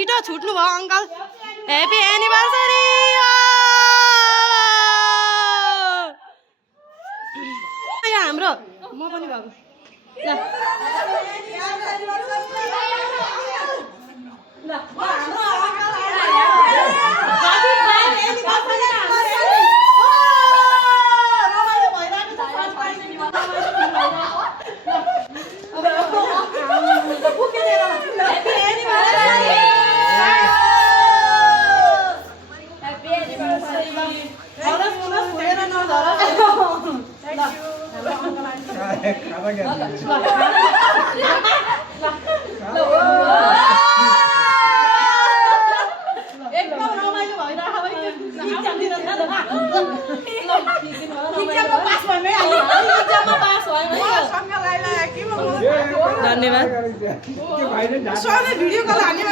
छिटो छुट्नु भयो uncle happy anniversary हाम्रो म पनि भएको धन्यवाद भिडियो कल हाने